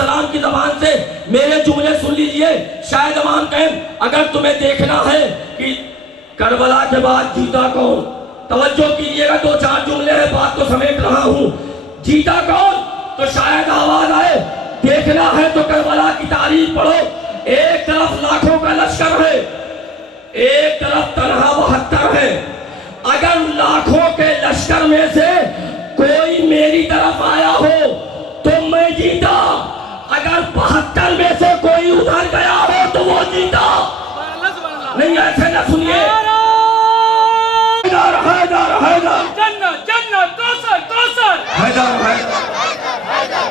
अलैहिस्सलाम की ज़बान से मेरे जुमले सुन लीजिए। शायद अमान कहें अगर तुम्हें देखना है कि करबला के बाद जीता कौन, तवज्जो कीजिएगा, 2-4 जुमले हैं, बात को समेट रहा हूं। जीता कौन तो शायद आवाज आए, देखना है तो करबला की तारीख पढ़ो। एक तरफ लाखों का लश्कर है, एक तरफ तनहा 72 है। अगर लाखों के लश्कर में से कोई मेरी तरफ आया हो तो मैं जीता, अगर 72 में से कोई उधर गया हो तो वो जीता। नहीं ऐसे न सुनिए। हैदर हैदर हैदर जन्नत जन्नत कौसर कौसर हैदर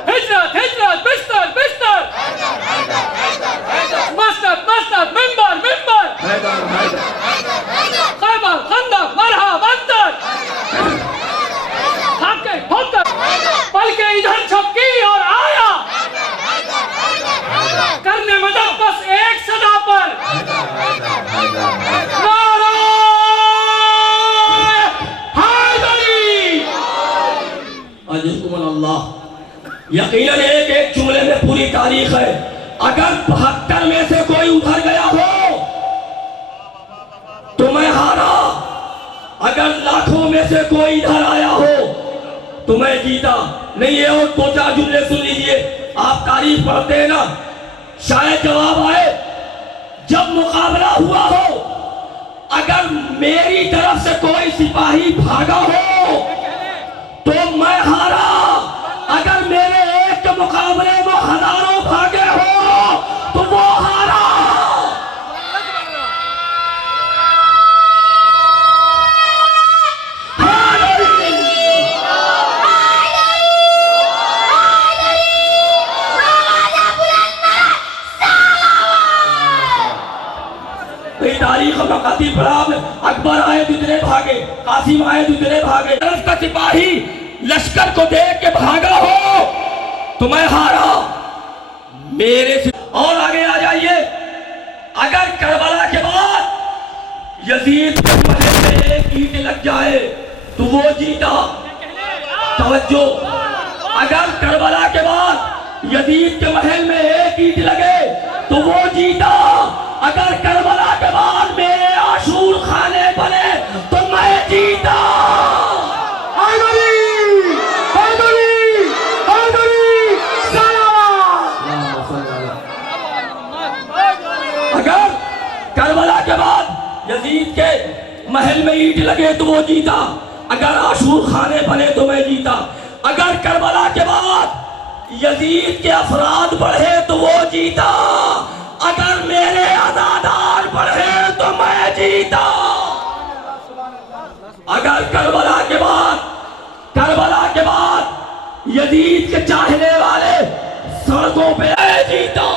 हिजरत हिजरत बिस्तर बिस्तर मसनद मसनद मिंबर मिंबर खैबर खंदक मरहा बंदर हाके होकर पलके इधर छपकी और आया करने मदद बस एक सदा पर यकीनन एक एक जुमले में पूरी तारीख है। अगर 72 में से कोई उधर गया हो तो मैं हारा, अगर लाखों में से कोई इधर आया हो तो मैं जीता। नहीं है और 2-4 जुमले सुन लीजिए, आप तारीख पढ़ते हैं ना, शायद जवाब आए। जब मुकाबला हुआ हो, अगर मेरी तरफ से कोई सिपाही भागा हो तो मैं हारा, अगर मेरे एक के मुकाबले में हजारों भागे हो तो वो हारा। तारीख मकाती पढ़ा, अकबर आए तो इतने भागे, कासिम आए तो इतने भागे। तरफ का सिपाही लश्कर को देख के भागा हो तो मैं हारा, मेरे से। और आगे आ जाइए, अगर करबला के बाद यजीद के महल में एक ईंट लग जाए तो वो जीता। तवज्जो, अगर करबला के बाद यजीद के महल में एक ईंट लगे तो वो जीता। अगर करबला के बाद मेरे आशूर खाने बने तो मैं जीता। अगर करबला के बाद यजीद के महल में ईंट लगे तो वो जीता, अगर आशूर खाने बने तो मैं जीता। अगर करबला के बाद यजीद के अफराद बढ़े तो वो जीता, अगर मेरे अज़ादार बढ़े तो मैं जीता। अगर करबला के बाद यजीद के चाहने वाले सड़कों पे जीता।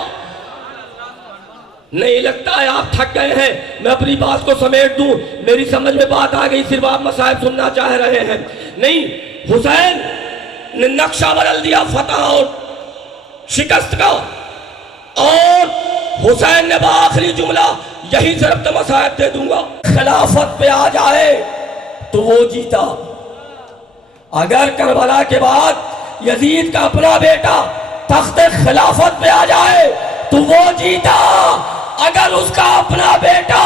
नहीं लगता है आप थक गए हैं, मैं अपनी बात को समेट दूं, मेरी समझ में बात आ गई, सिर्फ आप मसाइब सुनना चाह रहे हैं। नहीं, हुसैन ने नक्शा बदल दिया फतह और शिकस्त का, और हुसैन ने आखिरी जुमला यही सिर्फ तो मसाइब दे दूंगा, खिलाफत पे आ जाए तो वो जीता। अगर करबला के बाद यजीद का अपना बेटा तख्ते खिलाफत पे आ जाए तो वो जीता, अगर उसका अपना बेटा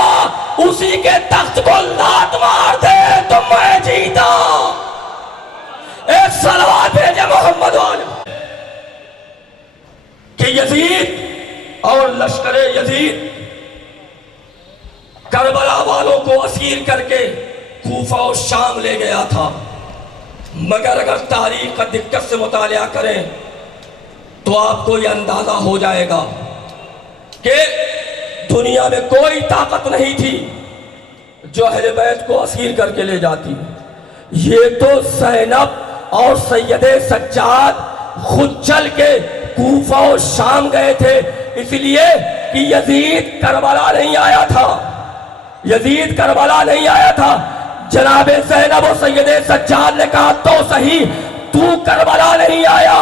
उसी के तख्त को लात मार दे तो मैं जीता। एक सलवात भेजे मोहम्मद वाले कि यजीद और लश्कर यजीद करबला वालों को असीर करके कूफा और शाम ले गया था। मगर अगर तारीख का दिक्कत से मुतालिया करें तो आपको यह अंदाजा हो जाएगा कि दुनिया में कोई ताकत नहीं थी जो अहले बैत को असीर करके ले जाती। ये तो ज़ैनब और सैयदे सज्जाद खुद चल के कूफा और शाम गए थे, इसलिए कि यजीद करबला नहीं आया था, यजीद करबला नहीं आया था। जनाबे ज़ैनब और सैयदे सज्जाद ने कहा तो सही, तू करबला नहीं आया,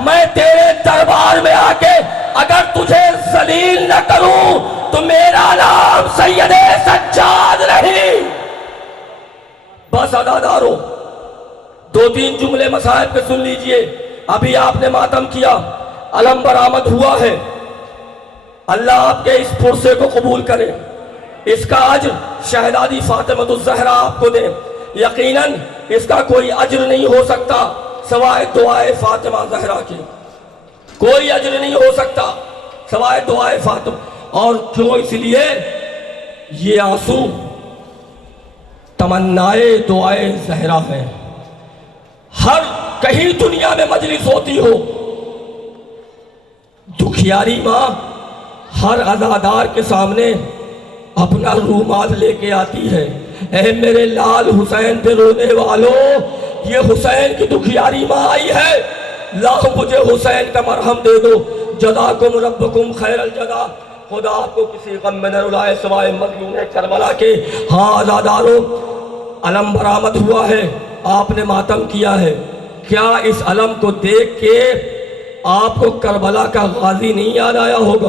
मैं तेरे दरबार में आके अगर तुझे जलील न करूं तो मेरा नाम सैयदे सज्जाद नहीं। बस अदादारों, 2-3 जुमले मसाइब के सुन लीजिए। अभी आपने मातम किया, अलम बरामद हुआ है। अल्लाह आपके इस पुरसे को कबूल करे, इसका अज्र शहजादी फातिमा ज़हरा आपको दे। यकीनन इसका कोई अज्र नहीं हो सकता सवाए दुआए फातिमा ज़हरा के, कोई अज्र नहीं हो सकता सवाए दुआए फातिमा। और क्यों? इसलिए ये आंसू तमन्नाए दुआए ज़हरा है। हर कहीं दुनिया में मजलिस होती हो, दुखियारी माँ हर अज़ादार के सामने अपना रूमाल लेके आती है। ऐ मेरे लाल हुसैन पे रोने वालों, ये हुसैन की दुखियारी माँ आई है, लाओ मुझे हुसैन का मरहम दे दो। जज़ाकुम रब्बुकुम खैरल जज़ा। खुदा आपको किसी गम में न रुलाए सिवाय मज़लूम करबला के। हाँ अज़ादारों, अलम बरामद हुआ है, आपने मातम किया है। क्या इस अलम को देख के आपको करबला का गाजी नहीं याद आया होगा?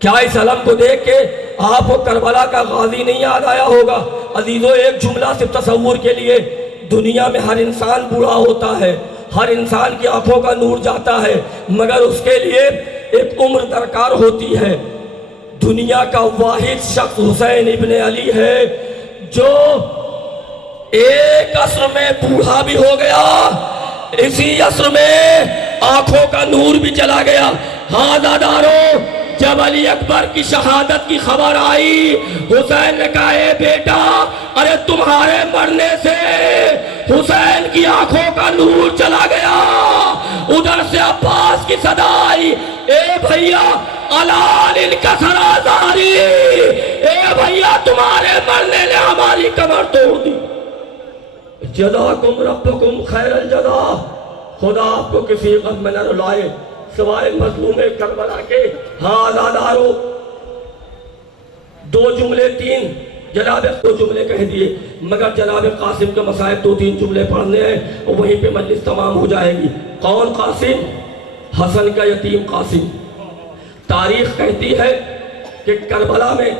क्या इस अलम को देख के आपको करबला का गाजी नहीं याद आया होगा? अजीजों, एक जुमला सिर्फ तसव्वुर के लिए, दुनिया में हर इंसान बूढ़ा होता है, हर इंसान की आंखों का नूर जाता है, मगर उसके लिए एक उम्र दरकार होती है। दुनिया का वाहिद शख्स हुसैन इब्ने अली है जो एक असर में बूढ़ा भी हो गया, इसी असर में आंखों का नूर भी चला गया। हाँ दादारों, जब अली अकबर की शहादत की खबर आई, हुसैन ने कहा, ए बेटा, अरे तुम्हारे मरने से हुसैन की आंखों का नूर चला गया। उधर से अब्बास की सदा आई, ए भैया अलालिल कसरा जारी, ए भैया तुम्हारे मरने ने हमारी कमर तोड़ दी। जज़ाकुम रब्बुकुम खैरल जज़ा। खुदा आपको किसी गम में न रुलाए सिवाय मज़लूम करबला के। हाँ आज़ादारों, दो जुमले तीन जनाब दो जुमले कह दिए, मगर जनाब कासिम के मसाइब दो तीन जुमले पढ़ने हैं और वहीं पे मजलिस तमाम हो जाएगी। कौन कासिम? हसन का यतीम कासिम। तारीख कहती है कि करबला में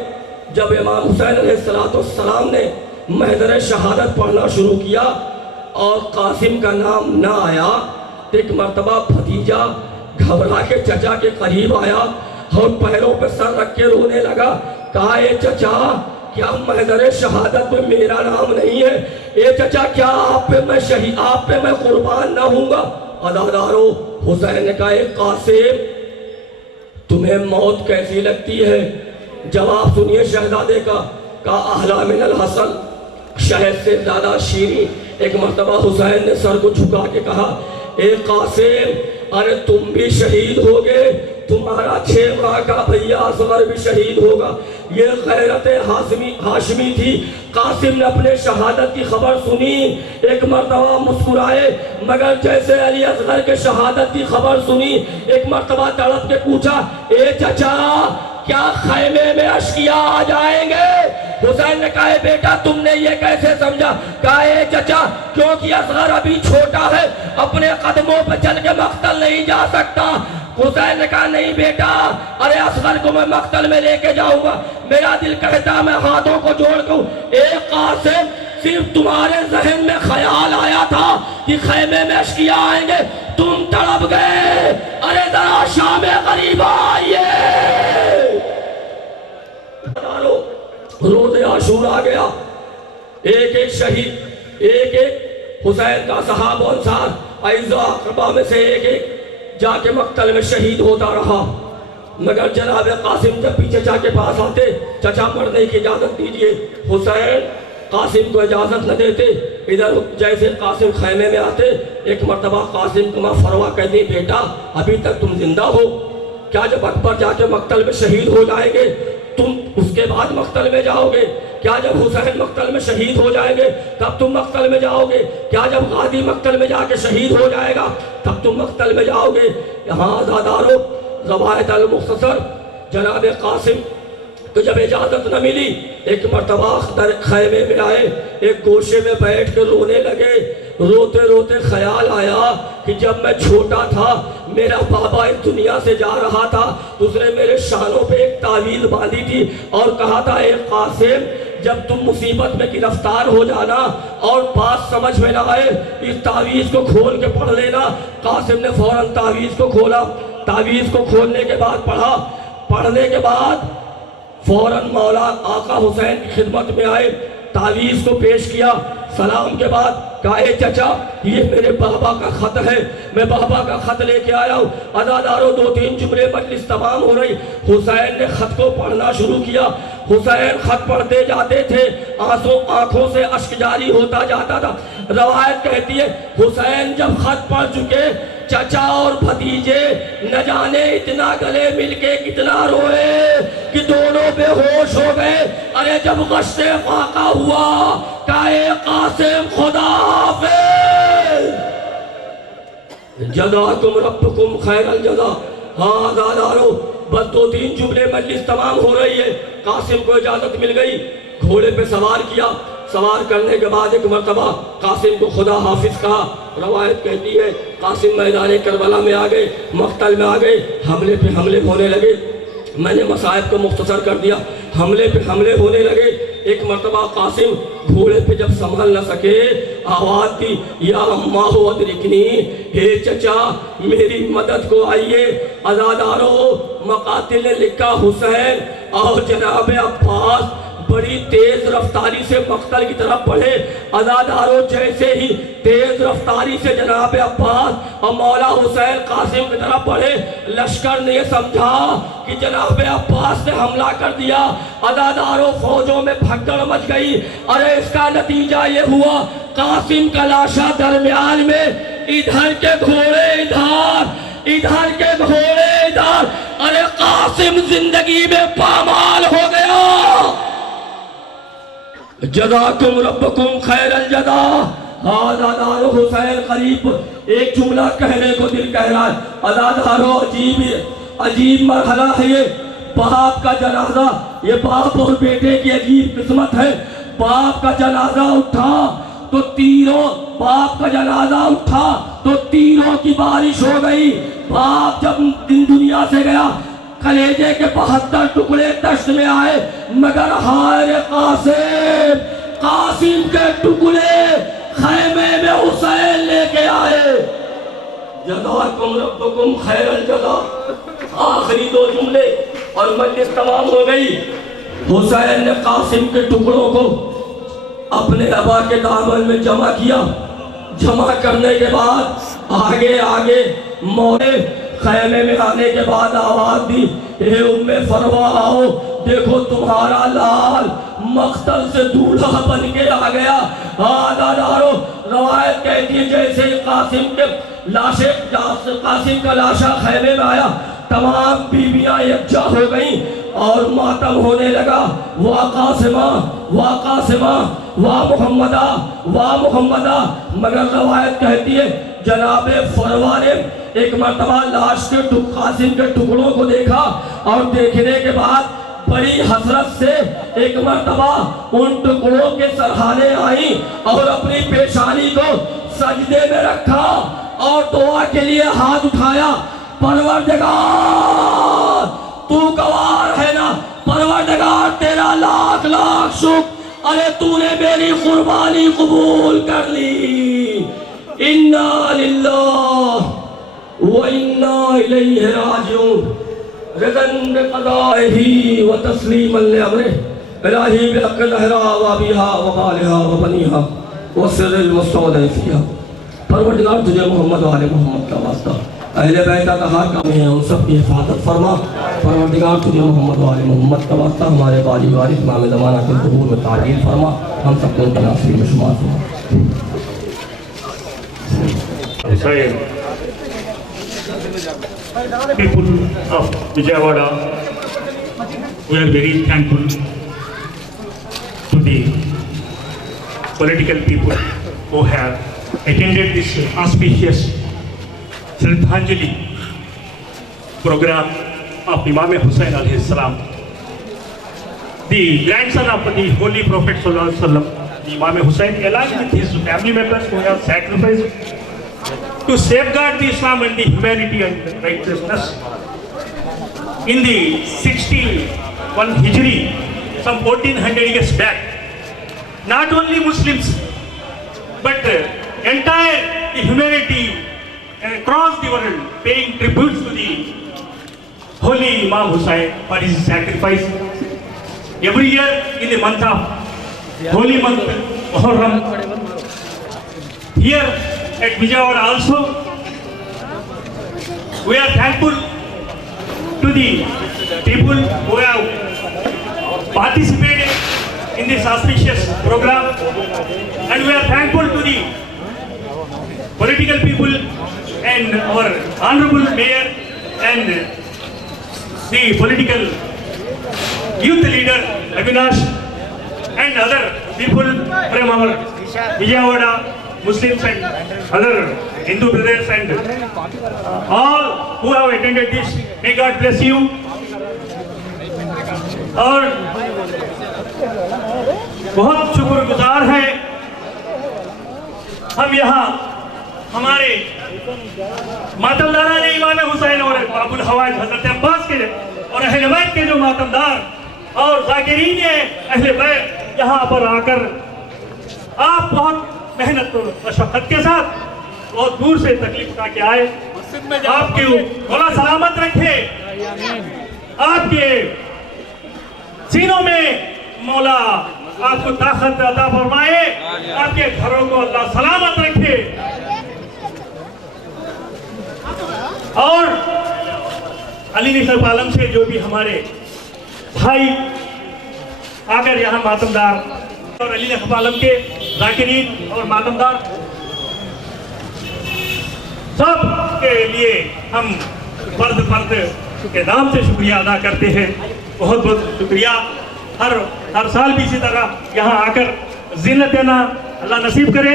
जब इमाम हुसैन अलैहिस्सलाम ने महदर शहादत पढ़ना शुरू किया और कासिम का नाम ना आया, तो एक मर्तबा भतीजा घबरा के चचा के करीब आया और पैरों पर सर रख के रोने लगा। कहा, ए चचा, क्या महदर शहादत में मेरा नाम नहीं है? ए चचा, क्या आप पे मैं कुर्बान ना होऊंगा? अज़ादारों, हुसैन ने कहा, कासिम, तुम्हें मौत कैसी लगती है? जवाब सुनिए शहजादे का। अहला मिनल हसन, शहद से ज्यादा शीरी। एक मर्तबा हुसैन ने सर को झुका के कहा, ए कासिम, अरे तुम भी शहीद होगे, तुम्हारा 6 माह का भैया असगर भी शहीद होगा। ये गैरत हाशमी थी। कासिम ने अपने शहादत की खबर सुनी, एक मर्तबा मुस्कुराए, मगर जैसे अली असगर के शहादत की खबर सुनी, एक मर्तबा तड़प के पूछा, ए चचा, क्या खैमे में अश्किया आ जाएंगे? हुसैन ने कहा, बेटा, तुमने ये कैसे समझा? कहा, ए चचा, क्योंकि असगर अभी छोटा है, अपने कदमों पर चल के मक्तल नहीं जा सकता। हुसैन ने कहा, नहीं बेटा, अरे असगर को मैं मक्तल में लेके जाऊंगा। मेरा दिल कहता मैं हाथों को जोड़ दूं। एक कासिम, सिर्फ तुम्हारे जहन में ख्याल आया था कि खैमे में अश्किया आएंगे, तुम तड़प गए। अरे जरा शामे गरीब आइए। रोज़े आशूरा आ गया, एक एक शहीद, एक एक हुसैन का सहाबा अंसार अइज़ा अक़रबा में से एक एक जाके मक्तल में शहीद होता रहा। मगर जनाब कासिम जब भी चचा के पास आते, चचा मरने की इजाज़त दीजिए, हुसैन कासिम को इजाज़त न देते। इधर जैसे कासिम खैमे में आते, एक मर्तबा कासिम को माँ फरवा कहती, बेटा, अभी तक तुम जिंदा हो क्या? जब अकबर जाके मक्तल में शहीद हो जाएंगे, तुम उसके बाद मक्तल में जाओगे क्या? जब हुसैन मक्तल में शहीद हो जाएंगे, तब तुम मक्तल में जाओगे क्या? जब गाजी मक्तल में जाके शहीद हो जाएगा, तब तुम मक्तल में जाओगे। यहाँ आज़ादारों, रवायत अल-मुख्तसर, जनाब कासिम तो जब इजाज़त न मिली, एक मर्तबा खैमे में आए, एक गोशे में बैठ कर रोने लगे। रोते रोते ख्याल आया कि जब मैं छोटा था, मेरा बाबा इस दुनिया से जा रहा था, उसने मेरे शानों पे एक तावीज़ बांधी थी और कहा था, ए कासिम, जब तुम मुसीबत में गिरफ्तार हो जाना और बात समझ में ना आए, इस तावीज़ को खोल के पढ़ लेना। कासिम ने फौरन तावीज़ को खोला, तावीज़ को खोलने के बाद पढ़ा, पढ़ने के बाद फौरन मौला आका हुसैन की खिदमत में आए, तावीज़ को पेश किया। सलाम के बाद कहा, ए चचा, ये मेरे बाबा का खत है, मैं बाबा का खत लेके आया हूँ। अदादारों 2-3 जुमले मजलिस तमाम हो रही। हुसैन ने खत को पढ़ना शुरू किया। हुसैन खत पढ़ते जाते थे, आंखों से अश्क जारी होता जाता था। रवायत कहती है हुसैन जब खत पढ़ चुके, चचा और भतीजे न जाने इतना गले मिलके कितना रोए कि दोनों बेहोश हो गए। अरे जब गश्ते फाका हुआ, काए कासिम खुदा हाफिज, जज़ाकुम रब्बुकुम खैरल जज़ा। हाँ दादारो, बस 2-3 जुमले मजलिस तमाम हो रही है। कासिम को इजाजत मिल गई, घोड़े पे सवार किया। सवार करने के बाद एक मरतबा कासिम को खुदा हाफिज कहा। रवायत कहती है कासिम मैदान करबला में आ गए, मक्तल में आ गए, हमले पे हमले होने लगे। मैंने मसाइब को मुख्तसर कर दिया, हमले पे हमले होने लगे। एक मरतबा कासिम घोड़े पे जब संभल न सके, आवाज दी, या अम्मा हो अदरिकनी, हे चचा मेरी मदद को आइए। अज़ादारो, मकातिल ने लिखा हुसैन और जनाब अब्बास बड़ी तेज रफ्तारी से मक्तल की तरफ बढ़े। अज़ादारो, जैसे ही तेज रफ्तारी से जनाब अब्बास और मौला हुसैन कासिम की तरफ बढ़े, लश्कर ने समझा कि जनाब अब्बास ने हमला कर दिया। अज़ादारो, फौजों में भगदड़ मच गई। अरे इसका नतीजा ये हुआ, कासिम का लाशा दरमियान में, इधर के घोड़े इधर, इधर के घोड़े इधर। अरे कासिम जिंदगी में पामाल हो गया। जज़ाकुम रब्बुकुम खैरल जज़ा। अज़ादारो, हुसैन करीब एक जुमला कहने को दिल कह रहा है। अज़ादारो, अजीब मरहला है ये। बाप का जनाजा, ये बाप और बेटे की अजीब किस्मत है। बाप का जनाजा उठा तो तीनों, बाप का जनाजा उठा तो तीनों की बारिश हो गई। बाप जब दिन दुनिया से गया, कलेजे के 72 टुकड़े दश्त में आए, मगर हाय कासिम, कासिम के टुकड़े खैमे में हुसैन लेके आए। जज़ाकुम रब्बुकुम खैरल जज़ा। आखिरी 2 जुमले और मजलिस तमाम हो गई। हुसैन ने कासिम के टुकड़ों को अपने अबा के दामन में जमा किया। जमा करने के बाद आगे आगे मौले खैमे में आने के बाद आवाज दी, हे उम्मे फरवा आओ, देखो तुम्हारा लाल मख्तल से दूल्हा बन के आ गया। दादारो, रवायत कहती है जैसे कासिम के लाशे, कासिम का लाशा खैमे में आया, तमाम बीवियां यकजा हो गईं और मातम होने लगा। वाह कासिमा, वाह कासिमा, वाह मुहम्मदा, वाह मुहम्मदा। मगर रवायत कहती है जनाबे फरवा ने एक मरतबा लाश के कासिम के टुकड़ों को देखा और देखने के बाद बड़ी हसरत से एक मरतबा उन टुकड़ों के सरहाने आई और अपनी पेशानी को सजदे में रखा और दुआ के लिए हाथ उठाया। परवरदिगार तू गवार है ना, परवरदिगार तेरा लाख लाख शुक्र, अरे तूने मेरी कुर्बानी कबूल कर ली। इन्ना लिल्लाह व इन्ना इलैहि राजिऊन। रिज़न बिक़ज़ाइही व तस्लीमन लिअम्रिही इलाही बिहक़्क़ि ज़हरा व अबीहा व बालिहा व बनीहा व सिर्रिल मुस्तौदअ। परवरदिगार तुझे मोहम्मद वाले मोहम्मद का वास्ता, अहले बैत का हर काम है उन सब की हिफाजत फरमा। परवरदिगार तुझे मोहम्मद वाले मोहम्मद का वास्ता, हमारे वाली वारिस इमाम ज़माना के ज़ुहूर में ताजील फरमा, हम सबको उनके नासिर में शुमार फरमा। People of Vijayawada, we are very thankful to the political people who have attended this auspicious Shraddhanjali program of Imam Hussain alayhi salam, the grandson of the Holy Prophet sallallahu alaihi wasallam, Imam Hussain, along with his family members who have sacrificed to safeguard the Islam and the humanity and the righteousness. In the 61 Hijri, some 1400 years back, not only Muslims, but entire humanity across the world paying tributes to the Holy Imam Hussain for his sacrifice. Every year in the month of Holy month Muharram, here at Vijayawada also, we are thankful to the people who have participated in this auspicious program, and we are thankful to the political people and our honorable mayor and the political youth leader Avinash and other people from our Vijayawada Muslims and other Hindu brothers and all who have attended this. May God bless you. और बहुत शुक्रगुजार है हम यहाँ हमारे मातमदारा ने इमाम हुसैन और बाबुल हवाज हजरत अब्बास के और अहले बैत के जो मातमदार और जाकिरीन अहले बैत यहाँ पर आकर आप बहुत मेहनत और मशक्कत के साथ बहुत दूर से तकलीफ उठा के आए। आपके गला सलामत रखे, आपके सीनों में मौला आपको ताकत अता फरमाए, आपके घरों को अल्लाह सलामत रखे। और अली निशब आलम से जो भी हमारे भाई आकर यहाँ मातमदार और अली निशब आलम के जाकिरीन और मातमदार सब के लिए हम फर्द के नाम से शुक्रिया अदा करते हैं। बहुत बहुत शुक्रिया। हर साल भी इसी तरह यहाँ आकर जिन्नत देना अल्लाह नसीब करे।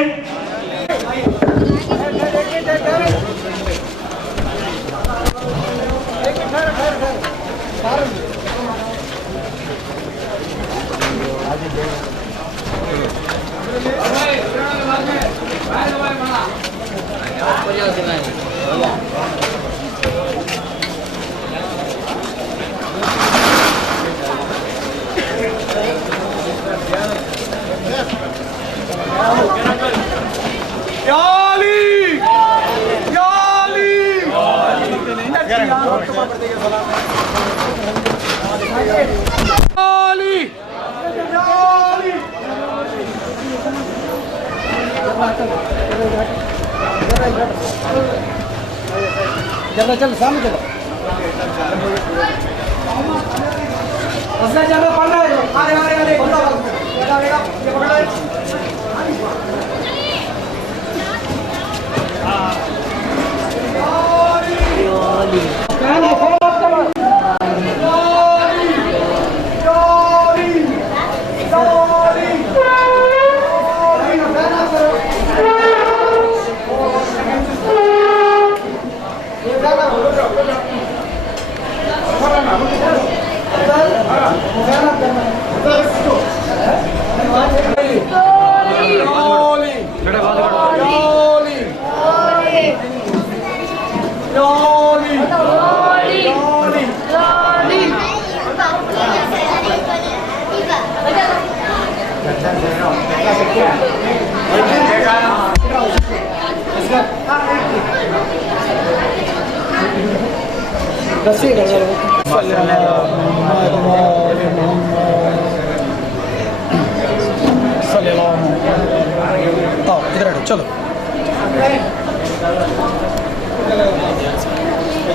चल सामने चलो चलो पढ़ना है इधर चलो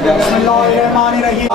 बिस्मिल्लाहिर्रहमानिर्रहीम